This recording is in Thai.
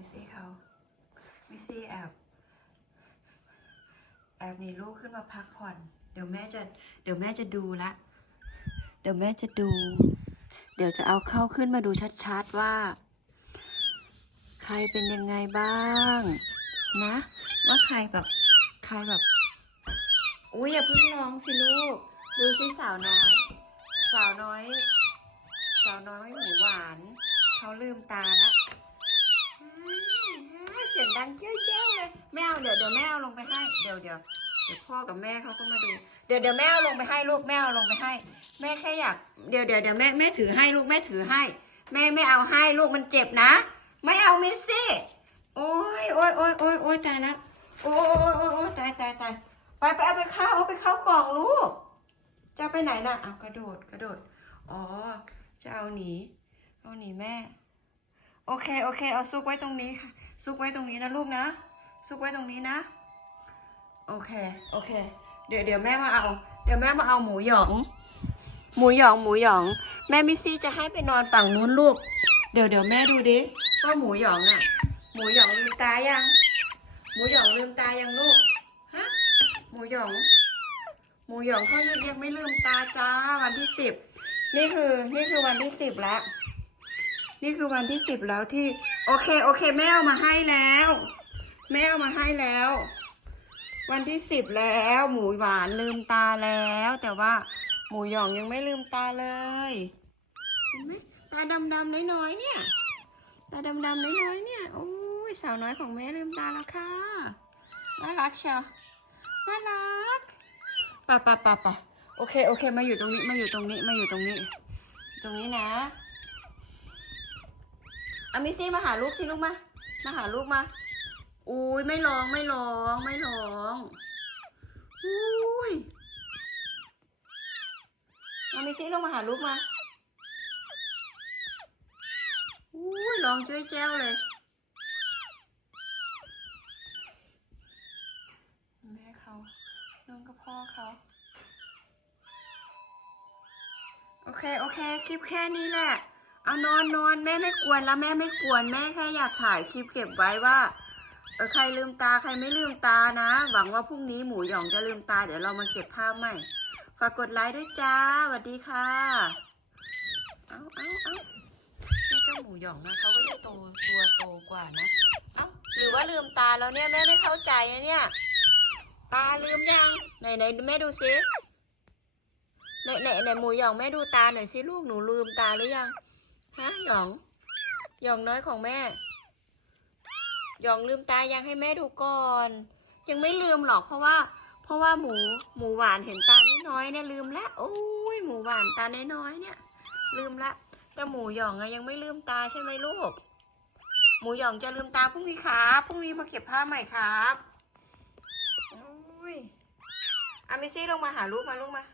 มิซี่เขามิซี่แอบแอบหนีลูกขึ้นมาพักผ่อน เดี๋ยวแม่จะ เดี๋ยวแม่จะดูละ เดี๋ยวแม่จะดู เดี๋ยวจะเอาเข้าขึ้นมาดูชัดๆว่า ใครเป็นยังไงบ้าง นะ ว่าใครแบบใครแบบอุ้ยอย่าเพิ่งร้องสิลูก ดูสิสาวน้อย สาวน้อย สาวน้อยหมูหวาน เขาลืมตาละอ้ายเสียงดังเจ้าเจ้าเลย แม่เอาเดี๋ยวเดี๋ยวแม่เอาลงไปให้ เดี๋ยวเดี๋ยวเดี๋ยวพ่อกับแม่เขาก็มาดู เดี๋ยวเดี๋ยวแม่เอาลงไปให้ลูกแม่เอาลงไปให้ แม่แค่อยาก เดี๋ยวเดี๋ยวเดี๋ยวแม่แม่ถือให้ลูกแม่ถือให้ แม่ไม่เอาให้ลูกมันเจ็บนะ ไม่เอามิสซี่ โอ้ยโอ้ยโอ้ยโอ้ยโอ้ยตายแล้วโอ้ยโอ้ยโอ้ยโอ้ยตายตายตายไปไปเอาไปเข้าเอาไปเข้ากล่องลูก จะไปไหนน่ะเอากระโดดกระโดด อ๋อ จะเอาหนี เอาหนีแม่ โอเคโอเค เอาซุกไว้ตรงนี้ค่ะ ซุกไว้ตรงนี้นะลูกนะ ซุกไว้ตรงนี้นะ โอเค โอเค เดี๋ยวเดี๋ยวแม่มาเอา เดี๋ยวแม่มาเอาหมูหยอง หมูหยอง หมูหยอง แม่มิซี่จะให้ไปนอนฝั่งนู้นลูก เดี๋ยวเดี๋ยวแม่ดูดิ ว่าหมูหยองอะ หมูหยองลืมตายัง หมูหยองลืมตายังลูก ฮะ หมูหยอง หมูหยองเขายังไม่ลืมตาจ้าวันที่สิบ นี่คือนี่คือวันที่สิบแล้ว นี่คือวันที่สิบแล้วที่ โอเค โอเค แม่เอามาให้แล้ว แม่เอามาให้แล้ว วันที่สิบแล้ว หมูหวานลืมตาแล้ว แต่ว่าหมูหยองยังไม่ลืมตาเลยเห็นไหมตาดำๆน้อยๆเนี่ย ตาดำๆน้อยๆเนี่ยโอ้ยสาวน้อยของแม่ลืมตาแล้วค่ะน่ารักเชียวน่ารักป่ะป่ะป่ะป่ะโอเคโอเค มาอยู่ตรงนี้มาอยู่ตรงนี้มาอยู่ตรงนี้ ตรงนี้นะอามิซี่มาหาลูกสิลูกมามาหาลูกมา อุ้ยไม่ร้องไม่ร้องไม่ร้องอุ้ยอามิซี่ลงมาหาลูกมาอุ้ยร้องจ้วยแจ้วเลย แม่เขาน้องกับพ่อเขาโอเค โอเค คลิปแค่นี้แหละ เอานอนนอนแม่ไม่กวนแล้วแม่ไม่กวนแม่แค่อยากถ่ายคลิปเก็บไว้ว่า เออใครลืมตาใครไม่ลืมตานะ หวังว่าพรุ่งนี้หมูหยองจะลืมตา เดี๋ยวเรามาเก็บภาพใหม่ ฝากกดไลค์ด้วยจ้าสวัสดีค่ะ เอาเอาเอานี่เจ้าหมูหยองนะเขาก็จะโตตัวโตกว่านะ เอ้าหรือว่าลืมตาแล้วเนี่ยแม่ไม่เข้าใจนะเนี่ย ตาลืมยังไหนไหนแม่ดูซิไหนไหนไหนหมูหยองแม่ดูตาหน่อยสิลูกหนูลืมตาหรือยัง ฮะหยอง หยองน้อยของแม่ ยองลืมตายังให้แม่ดูก่อน ยังไม่ลืมหรอกเพราะว่า เพราะว่าหมูหมูหวานเห็นตาน้อยๆเนี่ยลืมแล้วโอ้ยหมูหวานตาน้อยๆเนี่ย ลืมละแต่หมูหยองอะยังไม่ลืมตาใช่ไหมลูก หมูหยองจะลืมตาพรุ่งนี้ครับพรุ่งนี้มาเก็บผ้าใหม่ครับโอ้ยอามิซี่ลงมาหาลูกมาลูกมา